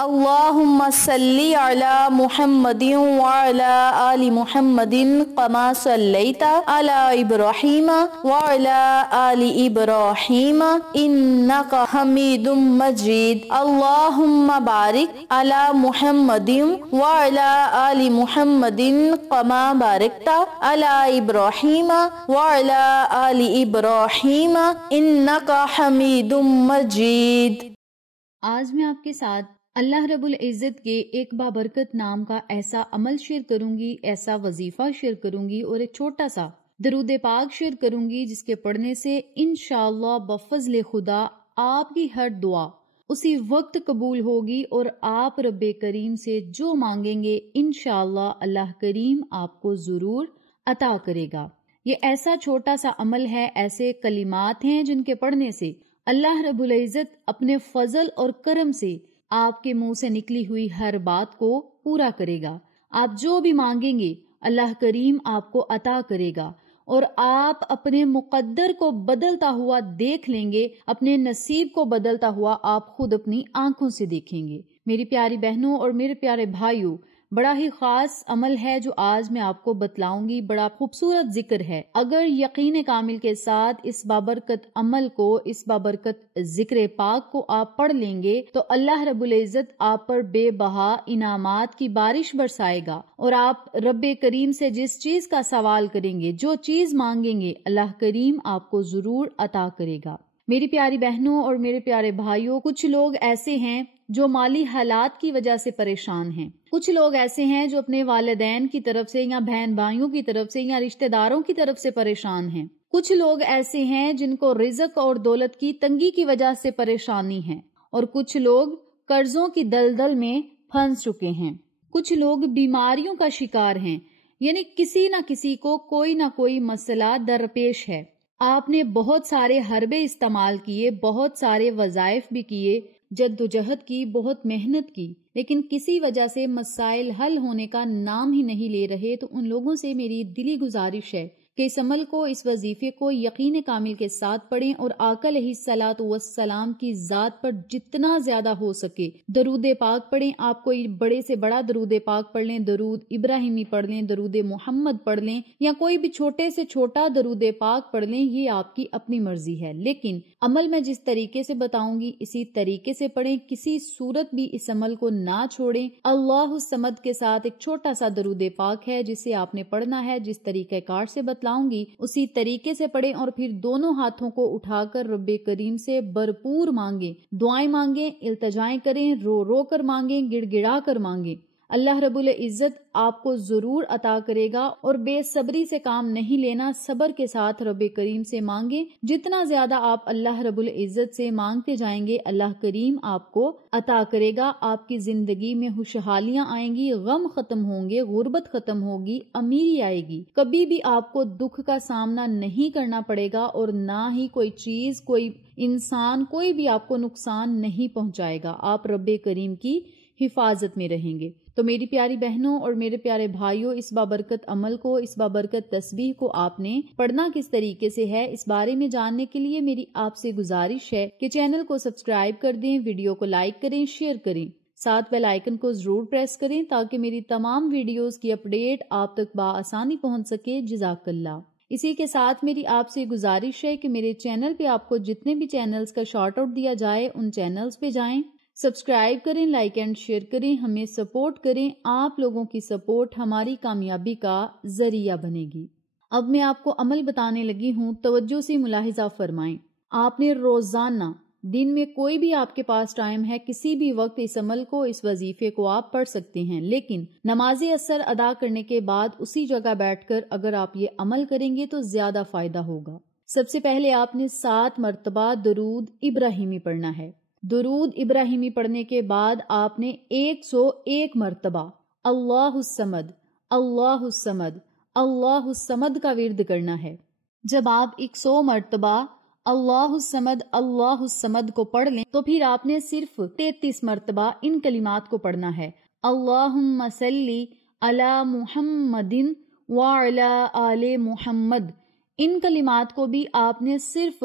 اللہم صلی علی محمد وعلی آل محمد کما صلیت علی ابراہیم وعلی آل ابراہیم انک حمید مجید اللہم بارک علی محمد وعلی آل محمد کما بارکت علی ابراہیم وعلی آل ابراہیم انک حمید مجید۔ آج میں آپ کے ساتھ اللہ رب العزت کے ایک بابرکت نام کا ایسا عمل شیئر کروں گی، ایسا وظیفہ شیئر کروں گی اور ایک چھوٹا سا درود پاک شیئر کروں گی جس کے پڑھنے سے انشاءاللہ بفضل خدا آپ کی ہر دعا اسی وقت قبول ہوگی اور آپ رب کریم سے جو مانگیں گے انشاءاللہ اللہ کریم آپ کو ضرور عطا کرے گا۔ یہ ایسا چھوٹا سا عمل ہے، ایسے کلمات ہیں جن کے پڑھنے سے اللہ رب العزت اپنے فضل اور کرم سے آپ کے منہ سے نکلی ہوئی ہر بات کو پورا کرے گا۔ آپ جو بھی مانگیں گے اللہ کریم آپ کو عطا کرے گا اور آپ اپنے مقدر کو بدلتا ہوا دیکھ لیں گے، اپنے نصیب کو بدلتا ہوا آپ خود اپنی آنکھوں سے دیکھیں گے۔ میری پیاری بہنوں اور میرے پیارے بھائیوں، بڑا ہی خاص عمل ہے جو آج میں آپ کو بتلاؤں گی، بڑا خوبصورت ذکر ہے۔ اگر یقین کامل کے ساتھ اس بابرکت عمل کو، اس بابرکت ذکر پاک کو آپ پڑھ لیں گے تو اللہ رب العزت آپ پر بے بہا انعامات کی بارش برسائے گا اور آپ رب کریم سے جس چیز کا سوال کریں گے، جو چیز مانگیں گے، اللہ کریم آپ کو ضرور عطا کرے گا۔ میری پیاری بہنوں اور میرے پیارے بھائیوں، کچھ لوگ ایسے ہیں جو مالی حالات کی وجہ سے پریشان ہیں، کچھ لوگ ایسے ہیں جو اپنے والدین کی طرف سے یا بہن بھائیوں کی طرف سے یا رشتہ داروں کی طرف سے پریشان ہیں، کچھ لوگ ایسے ہیں جن کو رزق اور دولت کی تنگی کی وجہ سے پریشانی ہے، اور کچھ لوگ قرضوں کی دلدل میں پھنس چکے ہیں، کچھ لوگ بیماریوں کا شکار ہیں، یعنی کسی نہ کسی کو کوئی نہ کوئی مسئلہ درپیش ہے۔ آپ نے بہت سارے حربے استعمال کیے، بہت سارے وظائف بھی کیے، جد و جہد کی، بہت محنت کی، لیکن کسی وجہ سے مسائل حل ہونے کا نام ہی نہیں لے رہے۔ تو ان لوگوں سے میری دلی گزارش ہے کہ اس عمل کو، اس وظیفے کو یقین کامل کے ساتھ پڑھیں اور آقا علیہ الصلوۃ والسلام کی ذات پر جتنا زیادہ ہو سکے درود پاک پڑھیں۔ آپ کوئی بڑے سے بڑا درود پاک پڑھ لیں، درود ابراہیمی پڑھ لیں، درود محمد پڑھ لیں، یا کوئی بھی چھوٹے سے چھوٹا درود پاک پڑھ لیں، یہ آپ کی اپنی مرضی ہے، لیکن عمل میں جس طریقے سے بتاؤں گی اسی طریقے سے پڑھیں، کسی صورت بھی اس عمل کو نہ چھوڑیں۔ اللہ الصمد کے ساتھ ایک چھوٹا سا درود پاک ہے جسے آپ نے پڑھنا ہے، جس طریقہ کار سے بتلاؤں گی اسی طریقے سے پڑھیں، اور پھر دونوں ہاتھوں کو اٹھا کر رب کریم سے بھرپور مانگیں، دعائیں مانگیں، التجائیں کریں، رو رو کر مانگیں، گڑ گڑا کر مانگیں۔ اللہ رب العزت آپ کو ضرور عطا کرے گا، اور بے صبری سے کام نہیں لینا، صبر کے ساتھ رب کریم سے مانگیں۔ جتنا زیادہ آپ اللہ رب العزت سے مانگتے جائیں گے اللہ کریم آپ کو عطا کرے گا۔ آپ کی زندگی میں خوشحالیاں آئیں گی، غم ختم ہوں گے، غربت ختم ہوگی، امیری آئے گی، کبھی بھی آپ کو دکھ کا سامنا نہیں کرنا پڑے گا، اور نہ ہی کوئی چیز، کوئی انسان، کوئی بھی آپ کو نقصان نہیں پہنچائے گا۔ آپ رب کریم کی حفاظت میں رہیں گے۔ تو میری پیاری بہنوں اور میرے پیارے بھائیوں، اس بابرکت عمل کو، اس بابرکت تسبیح کو آپ نے پڑھنا کس طریقے سے ہے، اس بارے میں جاننے کے لیے میری آپ سے گزارش ہے کہ چینل کو سبسکرائب کر دیں، ویڈیو کو لائک کریں، شیئر کریں، ساتھ بیل آئیکن کو ضرور پریس کریں تاکہ میری تمام ویڈیوز کی اپڈیٹ آپ تک بآسانی پہنچ سکے۔ جزاک اللہ۔ اسی کے ساتھ میری آپ سے گزارش ہے کہ میرے چینل پہ آپ کو جتنے بھی چینلز کا شارٹ آؤٹ دیا جائے ان چینلز پہ جائیں، سبسکرائب کریں، لائک اینڈ شیئر کریں، ہمیں سپورٹ کریں۔ آپ لوگوں کی سپورٹ ہماری کامیابی کا ذریعہ بنے گی۔ اب میں آپ کو عمل بتانے لگی ہوں، توجہ سے ملاحظہ فرمائیں۔ آپ نے روزانہ دن میں کوئی بھی آپ کے پاس ٹائم ہے، کسی بھی وقت اس عمل کو، اس وظیفے کو آپ پڑھ سکتے ہیں، لیکن نماز عصر ادا کرنے کے بعد اسی جگہ بیٹھ کر اگر آپ یہ عمل کریں گے تو زیادہ فائدہ ہوگا۔ سب سے پہلے آپ نے 7 مرتبہ درود ابراہیمی پڑھنا ہے۔ درود ابراہیمی پڑھنے کے بعد آپ نے 101 مرتبہ اللہ الصمد، اللہ الصمد، اللہ الصمد کا ورد کرنا ہے۔ جب آپ 100 مرتبہ اللہ الصمد، اللہ الصمد کو پڑھ لیں تو پھر آپ نے صرف 33 مرتبہ ان کلمات کو پڑھنا ہے۔ اللہم صلی علی محمد وعلی آل محمد، ان کلمات کو بھی آپ نے صرف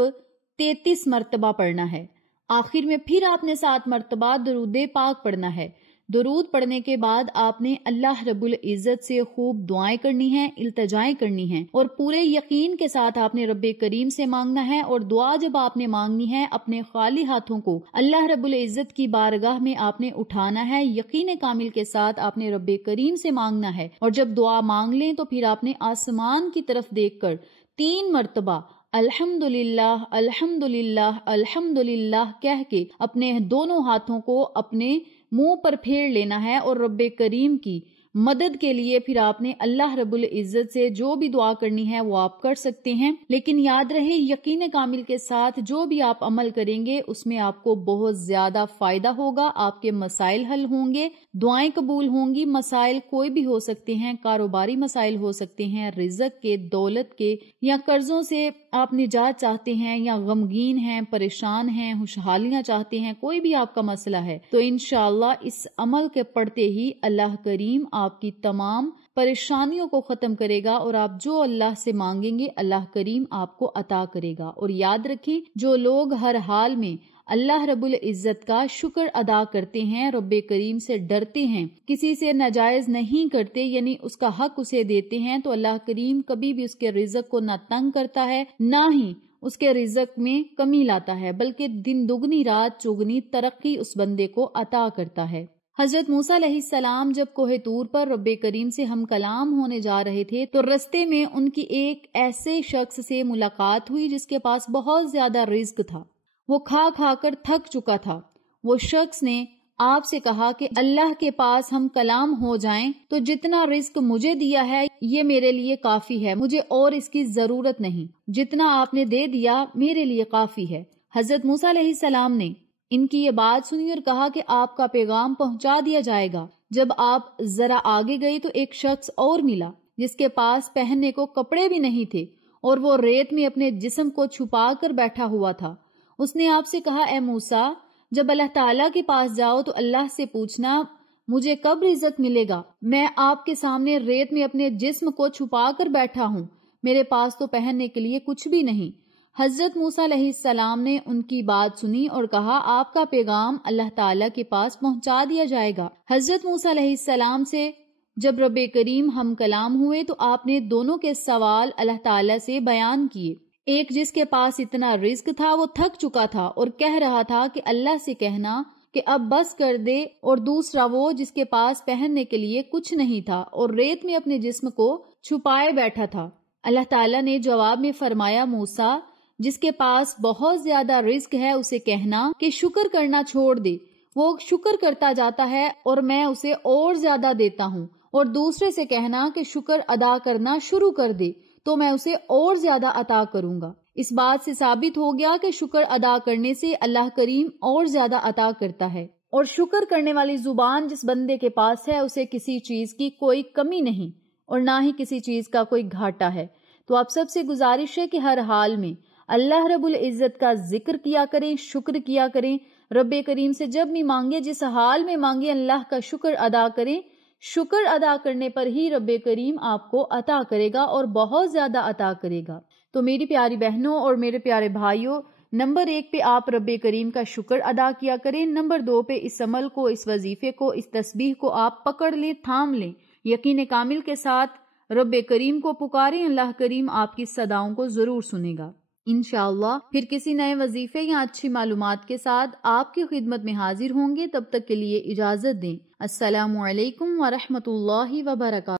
33 مرتبہ پڑھنا ہے۔ آخر میں پھر آپ نے 7 مرتبہ درود پاک پڑھنا ہے۔ درود پڑھنے کے بعد آپ نے اللہ رب العزت سے خوب دعائیں کرنی ہیں، التجائیں کرنی ہیں، اور پورے یقین کے ساتھ آپ نے رب کریم سے مانگنا ہے۔ اور دعا جب آپ نے مانگنی ہے اپنے خالی ہاتھوں کو اللہ رب العزت کی بارگاہ میں آپ نے اٹھانا ہے، یقین کامل کے ساتھ آپ نے رب کریم سے مانگنا ہے۔ اور جب دعا مانگ لیں تو پھر آپ نے آسمان کی طرف دیکھ کر 3 مرتبہ الحمدللہ الحمدللہ الحمدللہ کہہ کے اپنے دونوں ہاتھوں کو اپنے منہ پر پھیر لینا ہے، اور رب کریم کی مدد کے لیے پھر آپ نے اللہ رب العزت سے جو بھی دعا کرنی ہے وہ آپ کر سکتے ہیں۔ لیکن یاد رہے یقین کامل کے ساتھ جو بھی آپ عمل کریں گے اس میں آپ کو بہت زیادہ فائدہ ہوگا، آپ کے مسائل حل ہوں گے، دعائیں قبول ہوں گی۔ مسائل کوئی بھی ہو سکتے ہیں، کاروباری مسائل ہو سکتے ہیں، رزق کے، دولت کے، یا قرضوں سے آپ نجات چاہتے ہیں، یا غمگین ہیں، پریشان ہیں، خوشحالیاں چاہتے ہیں، کوئی بھی آپ کا مسئلہ ہے تو انشاءاللہ اس عمل کے پڑھتے ہی اللہ کریم آپ کی تمام پریشانیوں کو ختم کرے گا، اور آپ جو اللہ سے مانگیں گے اللہ کریم آپ کو عطا کرے گا۔ اور یاد رکھیں جو لوگ ہر حال میں اللہ رب العزت کا شکر ادا کرتے ہیں، رب کریم سے ڈرتے ہیں، کسی سے ناجائز نہیں کرتے، یعنی اس کا حق اسے دیتے ہیں، تو اللہ کریم کبھی بھی اس کے رزق کو نہ تنگ کرتا ہے، نہ ہی اس کے رزق میں کمی لاتا ہے، بلکہ دن دگنی رات چگنی ترقی اس بندے کو عطا کرتا ہے۔ حضرت موسیٰ علیہ السلام جب کوہ طور پر رب کریم سے ہم کلام ہونے جا رہے تھے تو رستے میں ان کی ایک ایسے شخص سے ملاقات ہوئی جس کے پاس بہت زیادہ رزق تھا، وہ کھا کھا کر تھک چکا تھا۔ وہ شخص نے آپ سے کہا کہ اللہ کے پاس ہم کلام ہو جائیں تو جتنا رزق مجھے دیا ہے یہ میرے لیے کافی ہے، مجھے اور اس کی ضرورت نہیں، جتنا آپ نے دے دیا میرے لیے کافی ہے۔ حضرت موسیٰ علیہ السلام نے ان کی یہ بات سنی اور کہا کہ آپ کا پیغام پہنچا دیا جائے گا۔ جب آپ ذرا آگے گئی تو ایک شخص اور ملا جس کے پاس پہننے کو کپڑے بھی نہیں تھے، اور وہ ریت میں اپنے جسم کو چھپا کر بیٹھا ہوا تھا۔ اس نے آپ سے کہا اے موسیٰ جب اللہ تعالیٰ کے پاس جاؤ تو اللہ سے پوچھنا مجھے کب رزق ملے گا، میں آپ کے سامنے ریت میں اپنے جسم کو چھپا کر بیٹھا ہوں، میرے پاس تو پہننے کے لیے کچھ بھی نہیں۔ حضرت موسیٰ علیہ السلام نے ان کی بات سنی اور کہا آپ کا پیغام اللہ تعالیٰ کے پاس پہنچا دیا جائے گا۔ حضرت موسیٰ علیہ السلام سے جب رب کریم ہم کلام ہوئے تو آپ نے دونوں کے سوال اللہ تعالیٰ سے بیان کیے۔ ایک جس کے پاس اتنا رزق تھا وہ تھک چکا تھا اور کہہ رہا تھا کہ اللہ سے کہنا کہ اب بس کر دے، اور دوسرا وہ جس کے پاس پہننے کے لیے کچھ نہیں تھا اور ریت میں اپنے جسم کو چھپائے بیٹھا تھا۔ اللہ تعالیٰ نے جواب میں فرمایا موسیٰ جس کے پاس بہت زیادہ رزق ہے اسے کہنا کہ شکر کرنا چھوڑ دے، وہ شکر کرتا جاتا ہے اور میں اسے اور زیادہ دیتا ہوں، اور دوسرے سے کہنا کہ شکر ادا کرنا شروع کر دے تو میں اسے اور زیادہ عطا کروں گا۔ اس بات سے ثابت ہو گیا کہ شکر ادا کرنے سے اللہ کریم اور زیادہ عطا کرتا ہے، اور شکر کرنے والی زبان جس بندے کے پاس ہے اسے کسی چیز کی کوئی کمی نہیں اور نہ ہی کسی چیز کا کوئی گھاٹا ہے۔ تو آپ سب سے گزارش ہے کہ ہر حال میں اللہ رب العزت کا ذکر کیا کریں، شکر کیا کریں، رب کریم سے جب بھی مانگے جس حال میں مانگے اللہ کا شکر ادا کریں۔ شکر ادا کرنے پر ہی رب کریم آپ کو عطا کرے گا اور بہت زیادہ عطا کرے گا۔ تو میری پیاری بہنوں اور میرے پیارے بھائیوں، نمبر 1 پہ آپ رب کریم کا شکر ادا کیا کریں، نمبر 2 پہ اس عمل کو، اس وظیفے کو، اس تسبیح کو آپ پکڑ لیں، تھام لیں، یقین کامل کے ساتھ رب کریم کو پکاریں، اللہ کریم آپ کی صداؤں کو ضرور سنے گا انشاءاللہ۔ پھر کسی نئے وظیفے یا اچھی معلومات کے ساتھ آپ کی خدمت میں حاضر ہوں گے، تب تک کے لیے اجازت دیں۔ السلام علیکم ورحمۃ اللہ وبرکاتہ۔